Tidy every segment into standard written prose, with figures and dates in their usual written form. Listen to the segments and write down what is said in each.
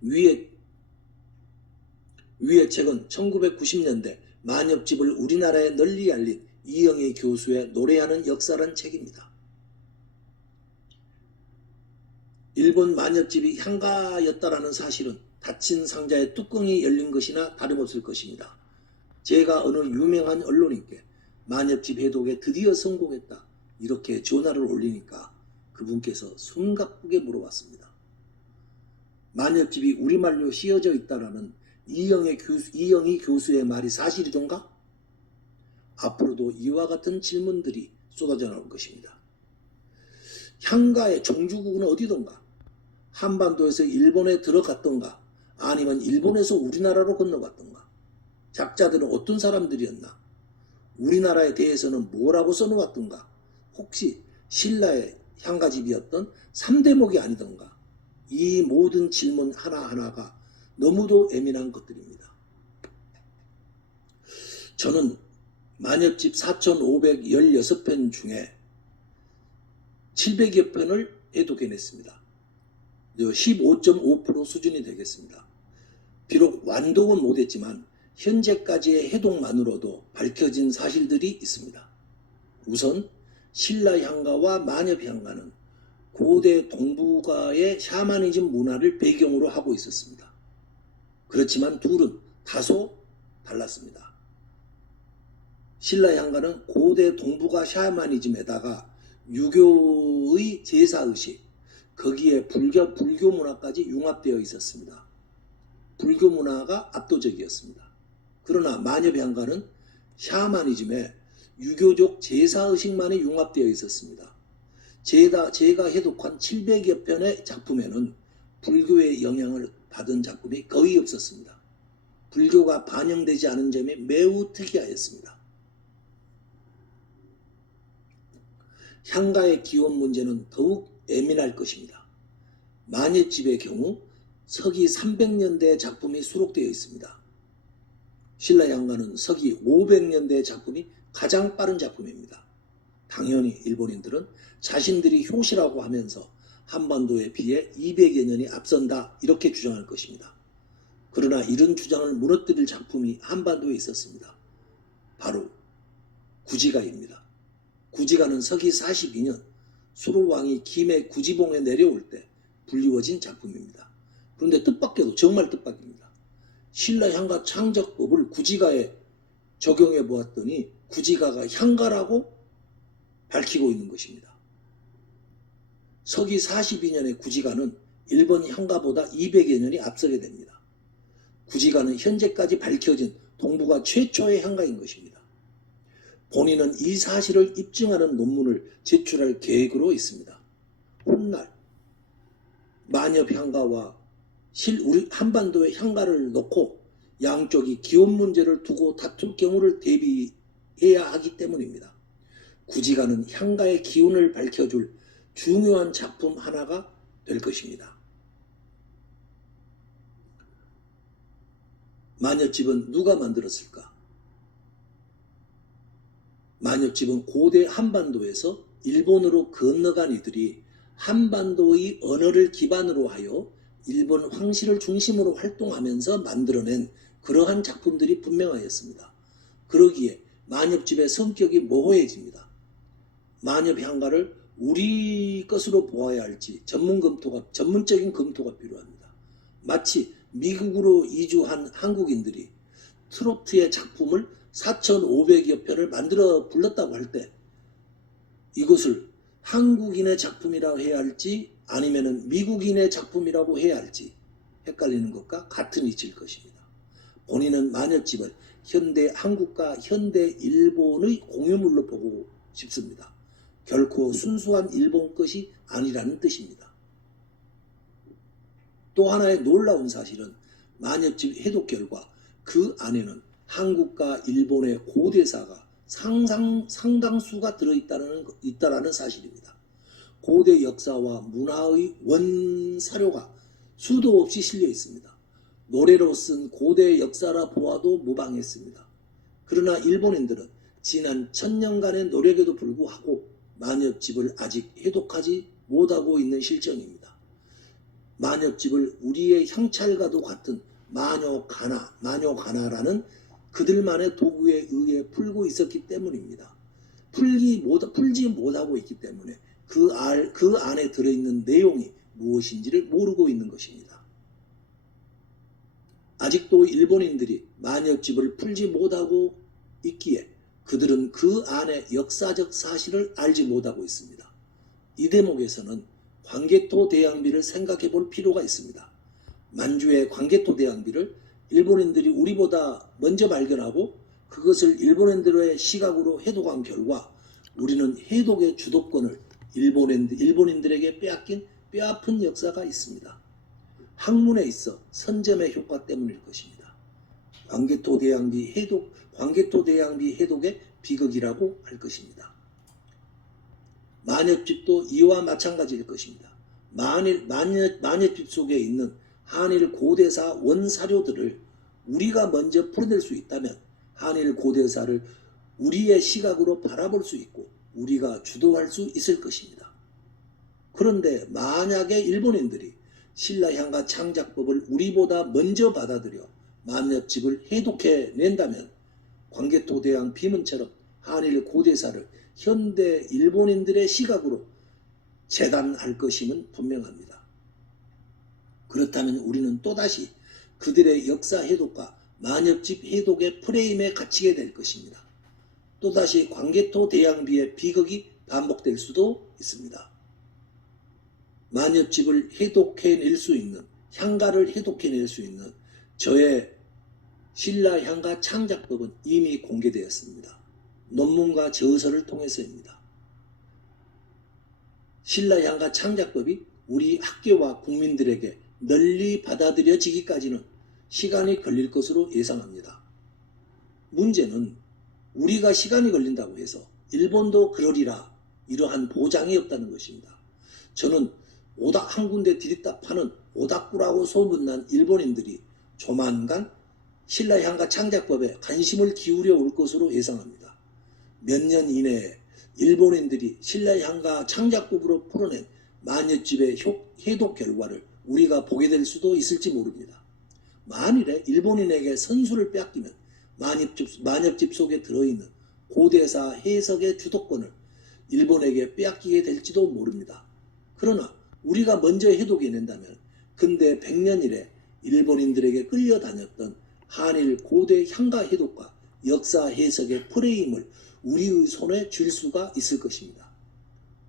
위의 책은 1990년대 만엽집을 우리나라에 널리 알린 이영애 교수의 노래하는 역사란 책입니다. 일본 만엽집이 향가였다라는 사실은 닫힌 상자의 뚜껑이 열린 것이나 다름없을 것입니다. 제가 어느 유명한 언론인께 만엽집 해독에 드디어 성공했다 이렇게 전화를 올리니까 그분께서 숨가쁘게 물어봤습니다. 만엽집이 우리말로 씌어져 있다라는 이영희 교수의 말이 사실이던가? 앞으로도 이와 같은 질문들이 쏟아져 나올 것입니다. 향가의 종주국은 어디던가? 한반도에서 일본에 들어갔던가? 아니면 일본에서 우리나라로 건너갔던가? 작자들은 어떤 사람들이었나? 우리나라에 대해서는 뭐라고 써놓았던가? 혹시 신라의 향가집이었던 3대목이 아니던가? 이 모든 질문 하나하나가 너무도 예민한 것들입니다. 저는 만엽집 4,516편 중에 700여 편을 해독해냈습니다. 15.5% 수준이 되겠습니다. 비록 완독은 못했지만 현재까지의 해독만으로도 밝혀진 사실들이 있습니다. 우선 신라향가와 만엽향가는 고대 동북아의 샤머니즘 문화를 배경으로 하고 있었습니다. 그렇지만 둘은 다소 달랐습니다. 신라향가는 고대 동북아 샤머니즘에다가 유교의 제사의식, 거기에 불교 문화까지 융합되어 있었습니다. 불교 문화가 압도적이었습니다. 그러나 만엽향가는 샤머니즘에 유교적 제사의식만이 융합되어 있었습니다. 제가 해독한 700여 편의 작품에는 불교의 영향을 받은 작품이 거의 없었습니다. 불교가 반영되지 않은 점이 매우 특이하였습니다. 향가의 기원 문제는 더욱 예민할 것입니다. 만엽집의 경우 서기 300년대 작품이 수록되어 있습니다. 신라향가는 서기 500년대 작품이 가장 빠른 작품입니다. 당연히 일본인들은 자신들이 효시라고 하면서 한반도에 비해 200여 년이 앞선다 이렇게 주장할 것입니다. 그러나 이런 주장을 무너뜨릴 작품이 한반도에 있었습니다. 바로 구지가입니다. 구지가는 서기 42년 수로왕이 김해 구지봉에 내려올 때 불리워진 작품입니다. 그런데 뜻밖에도 정말 뜻밖입니다. 신라향가 창작법을 구지가에 적용해 보았더니 구지가가 향가라고 밝히고 있는 것입니다. 서기 42년의 구지가는 일본 향가보다 200여 년이 앞서게 됩니다. 구지가는 현재까지 밝혀진 동북아 최초의 향가인 것입니다. 본인은 이 사실을 입증하는 논문을 제출할 계획으로 있습니다. 훗날 만엽향가와 우리 한반도의 향가를 놓고 양쪽이 기원 문제를 두고 다툴 경우를 대비해야 하기 때문입니다. 구지가는 향가의 기운을 밝혀줄 중요한 작품 하나가 될 것입니다. 만엽집은 누가 만들었을까? 만엽집은 고대 한반도에서 일본으로 건너간 이들이 한반도의 언어를 기반으로 하여 일본 황실을 중심으로 활동하면서 만들어낸 그러한 작품들이 분명하였습니다. 그러기에 만엽집의 성격이 모호해집니다. 만엽향가를 우리 것으로 보아야 할지 전문적인 검토가 필요합니다. 마치 미국으로 이주한 한국인들이 트로트의 작품을 4,500여 편을 만들어 불렀다고 할 때 이것을 한국인의 작품이라고 해야 할지 아니면 미국인의 작품이라고 해야 할지 헷갈리는 것과 같은 이치일 것입니다. 본인은 만엽집을 현대 한국과 현대 일본의 공유물로 보고 싶습니다. 결코 순수한 일본 것이 아니라는 뜻입니다. 또 하나의 놀라운 사실은 만엽집 해독 결과 그 안에는 한국과 일본의 고대사가 상당수가 들어있다는 사실입니다. 고대 역사와 문화의 원사료가 수도 없이 실려 있습니다. 노래로 쓴 고대 역사라 보아도 무방했습니다. 그러나 일본인들은 지난 1000년간의 노력에도 불구하고 만엽집을 아직 해독하지 못하고 있는 실정입니다. 만엽집을 우리의 향찰과도 같은 마녀가나라는 그들만의 도구에 의해 풀고 있었기 때문입니다. 풀지 못하고 있기 때문에 그 안에 들어있는 내용이 무엇인지를 모르고 있는 것입니다. 아직도 일본인들이 만엽집을 풀지 못하고 있기에 그들은 그 안의 역사적 사실을 알지 못하고 있습니다. 이 대목에서는 광개토 대양비를 생각해 볼 필요가 있습니다. 만주의 광개토 대양비를 일본인들이 우리보다 먼저 발견하고 그것을 일본인들의 시각으로 해독한 결과 우리는 해독의 주도권을 일본인들에게 빼앗긴 뼈아픈 역사가 있습니다. 학문에 있어 선점의 효과 때문일 것입니다. 광개토 대양비 해독의 비극이라고 할 것입니다. 만엽집도 이와 마찬가지일 것입니다. 만엽집 속에 있는 한일 고대사 원사료들을 우리가 먼저 풀어낼 수 있다면 한일 고대사를 우리의 시각으로 바라볼 수 있고 우리가 주도할 수 있을 것입니다. 그런데 만약에 일본인들이 신라향가 창작법을 우리보다 먼저 받아들여 만엽집을 해독해낸다면 광개토 대왕 비문처럼 한일 고대사를 현대 일본인들의 시각으로 재단할 것임은 분명합니다. 그렇다면 우리는 또다시 그들의 역사 해독과 만엽집 해독의 프레임에 갇히게 될 것입니다. 또다시 광개토 대양비의 비극이 반복될 수도 있습니다. 만엽집을 해독해낼 수 있는, 향가를 해독해낼 수 있는 저의 신라향가 창작법은 이미 공개되었습니다. 논문과 저서를 통해서입니다. 신라향가 창작법이 우리 학계와 국민들에게 널리 받아들여지기까지는 시간이 걸릴 것으로 예상합니다. 문제는 우리가 시간이 걸린다고 해서 일본도 그러리라 이러한 보장이 없다는 것입니다. 저는 한 군데 디딤다 파는 오다쿠라고 소문난 일본인들이 조만간 신라향가 창작법에 관심을 기울여 올 것으로 예상합니다. 몇 년 이내에 일본인들이 신라향가 창작법으로 풀어낸 만엽집의 해독 결과를 우리가 보게 될 수도 있을지 모릅니다. 만일에 일본인에게 선수를 빼앗기면 만엽집 속에 들어있는 고대사 해석의 주도권을 일본에게 빼앗기게 될지도 모릅니다. 그러나 우리가 먼저 해독해낸다면 근대 100년 이래 일본인들에게 끌려다녔던 한일 고대 향가 해독과 역사 해석의 프레임을 우리의 손에 쥘 수가 있을 것입니다.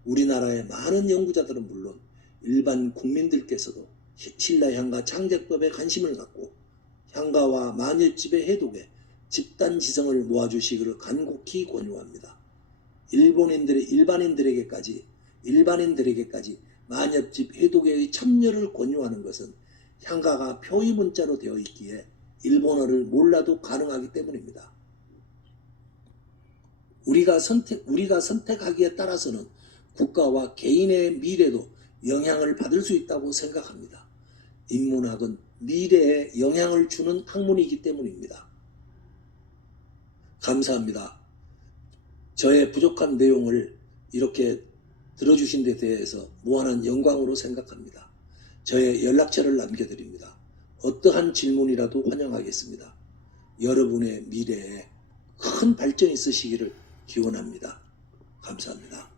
우리나라의 많은 연구자들은 물론 일반 국민들께서도 신라향가 창작법에 관심을 갖고 향가와 만엽집의 해독에 집단지성을 모아주시기를 간곡히 권유합니다. 일반인들에게까지 만엽집 해독에 참여를 권유하는 것은 향가가 표의문자로 되어 있기에 일본어를 몰라도 가능하기 때문입니다. 우리가 선택하기에 따라서는 국가와 개인의 미래도 영향을 받을 수 있다고 생각합니다. 인문학은 미래에 영향을 주는 학문이기 때문입니다. 감사합니다. 저의 부족한 내용을 이렇게 들어주신 데 대해서 무한한 영광으로 생각합니다. 저의 연락처를 남겨드립니다. 어떠한 질문이라도 환영하겠습니다. 여러분의 미래에 큰 발전이 있으시기를 기원합니다. 감사합니다.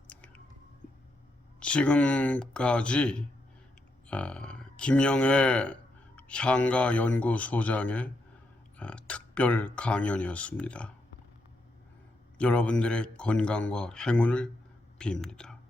지금까지 김영애 향가연구소장의 특별 강연이었습니다. 여러분들의 건강과 행운을 빕니다.